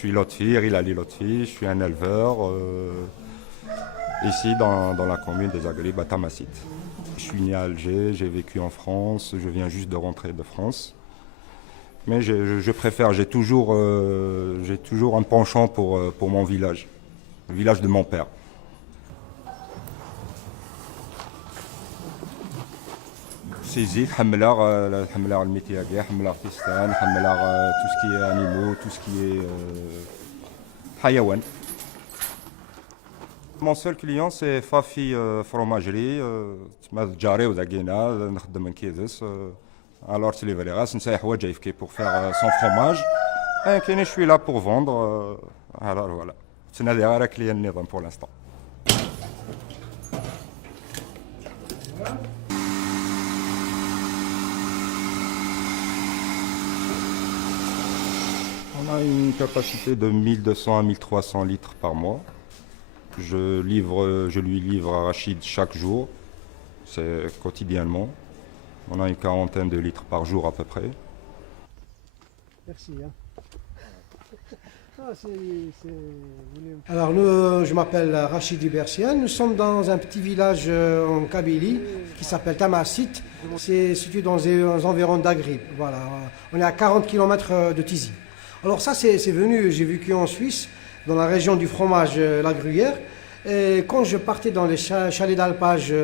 suis Lotfi, Rilali Lotfi, je suis un éleveur ici dans la commune des Aghlib à Tamasit. Je suis né à Alger, j'ai vécu en France, je viens juste de rentrer de France. Mais je préfère, j'ai toujours un penchant pour mon village, le village de mon père. Saisit, Hamlar, Hamlar al-Mitiagi, Hamlar Fistan, Hamlar tout ce qui est animaux, tout ce qui est hayawan. Mon seul client c'est Fafi Fromagerie, Djari ou Dagina, نخدم كيزس. Alors tu les verras, c'est un pour faire son fromage. Et je suis là pour vendre. Alors voilà, c'est un client pour l'instant. On a une capacité de 1200 à 1300 litres par mois. Je lui livre à Rachid chaque jour, c'est quotidiennement. On a une quarantaine de litres par jour à peu près. Merci. Alors, je m'appelle Rachid Ibersian. Nous sommes dans un petit village en Kabylie qui s'appelle Tamasit. C'est situé dans les environs d'Aghrib. Voilà. On est à 40 km de Tizi. Alors ça, c'est venu, j'ai vécu en Suisse, dans la région du fromage La Gruyère. Et quand je partais dans les chalets d'alpage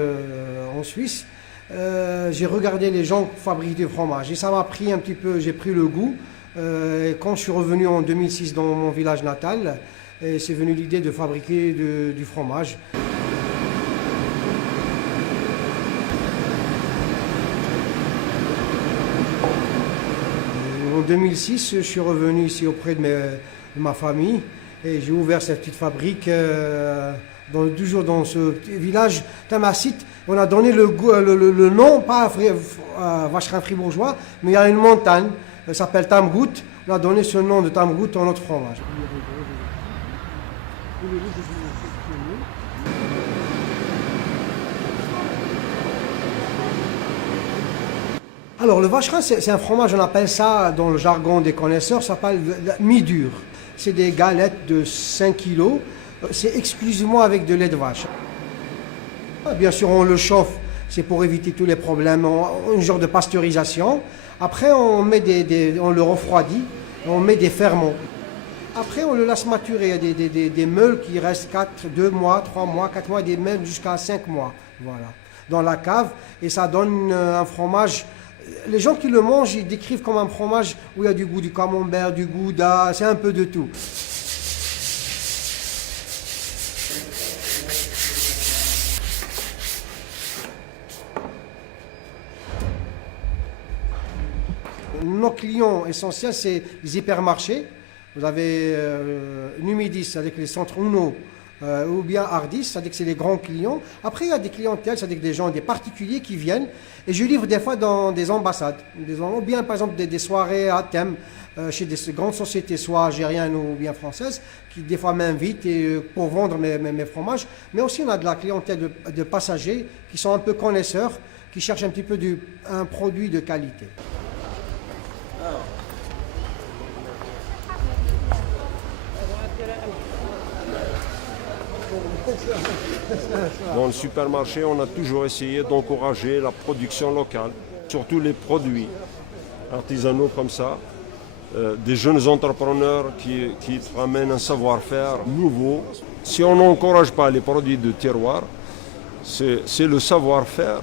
en Suisse, j'ai regardé les gens fabriquer du fromage. Et ça m'a pris un petit peu, j'ai pris le goût. Et quand je suis revenu en 2006 dans mon village natal, c'est venu l'idée de fabriquer du fromage. En 2006, je suis revenu ici auprès de ma famille et j'ai ouvert cette petite fabrique toujours dans ce village Tamasit. On a donné le nom, pas à Vacherin fribourgeois, mais il y a une montagne, elle s'appelle Tamgout. On a donné ce nom de Tamgout à notre fromage. Alors le vacherin, c'est un fromage, on appelle ça, dans le jargon des connaisseurs, ça s'appelle mi-dur. C'est des galettes de 5 kilos, c'est exclusivement avec de lait de vache. Bien sûr, on le chauffe, c'est pour éviter tous les problèmes, un genre de pasteurisation. Après, on le refroidit, on met des ferments. Après, on le laisse maturer. Il y a des meules qui restent 2 mois, 3 mois, 4 mois, des meules jusqu'à 5 mois. Voilà. Dans la cave, et ça donne un fromage. Les gens qui le mangent, ils décrivent comme un fromage où il y a du goût du camembert, du gouda, c'est un peu de tout. Nos clients essentiels, c'est les hypermarchés. Vous avez Numidis avec les centres Uno ou bien Ardis, c'est-à-dire que c'est les grands clients. Après, il y a des clientèles, c'est-à-dire des particuliers qui viennent. Et je livre des fois dans des ambassades, ou bien par exemple des soirées à thème chez des grandes sociétés, soit algériennes ou bien françaises, qui des fois m'invitent pour vendre mes fromages. Mais aussi on a de la clientèle de passagers qui sont un peu connaisseurs, qui cherchent un petit peu un produit de qualité. Dans le supermarché, on a toujours essayé d'encourager la production locale, surtout les produits artisanaux comme ça, des jeunes entrepreneurs qui ramènent un savoir-faire nouveau. Si on n'encourage pas les produits de terroir, c'est le savoir-faire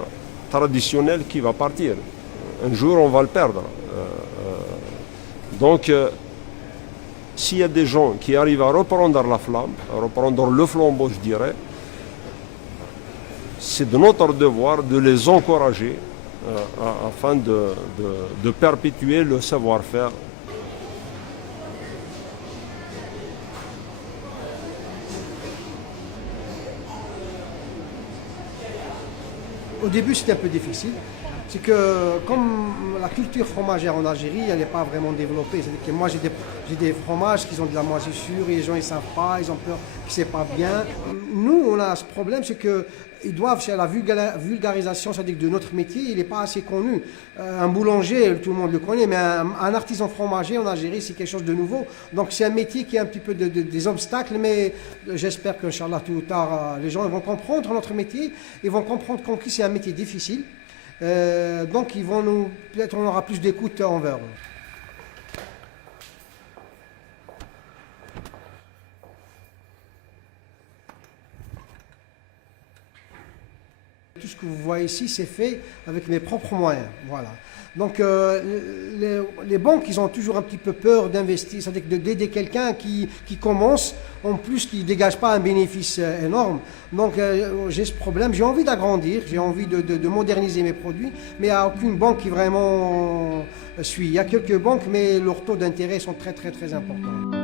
traditionnel qui va partir. Un jour, on va le perdre. Donc, s'il y a des gens qui arrivent à reprendre la flamme, à reprendre le flambeau, je dirais, c'est de notre devoir de les encourager afin de perpétuer le savoir-faire. Au début, c'était un peu difficile. c'est que comme la culture fromagère en Algérie, elle n'est pas vraiment développée. C'est-à-dire que moi, j'ai des fromages qui ont de la moisissure et les gens, ils ne savent pas, ils ont peur que ce n'est pas bien. Nous, on a ce problème, c'est que ils doivent, c'est la vulgarisation, c'est-à-dire que de notre métier, il n'est pas assez connu. Un boulanger, tout le monde le connaît, mais un artisan fromager en Algérie, c'est quelque chose de nouveau. Donc c'est un métier qui a un petit peu des obstacles, mais j'espère que, Inch'Allah, tôt ou tard, les gens vont comprendre notre métier, ils vont comprendre qu'en plus c'est un métier difficile. Donc ils vont nous, peut-être on aura plus d'écoute envers eux. Tout ce que vous voyez ici, c'est fait avec mes propres moyens. Voilà. Donc, les banques, ils ont toujours un petit peu peur d'investir, c'est-à-dire d'aider quelqu'un qui commence, en plus qui ne dégage pas un bénéfice énorme. Donc, j'ai ce problème. J'ai envie d'agrandir, j'ai envie de moderniser mes produits, mais il n'y a aucune banque qui vraiment suit. Il y a quelques banques, mais leurs taux d'intérêt sont très, très, très importants.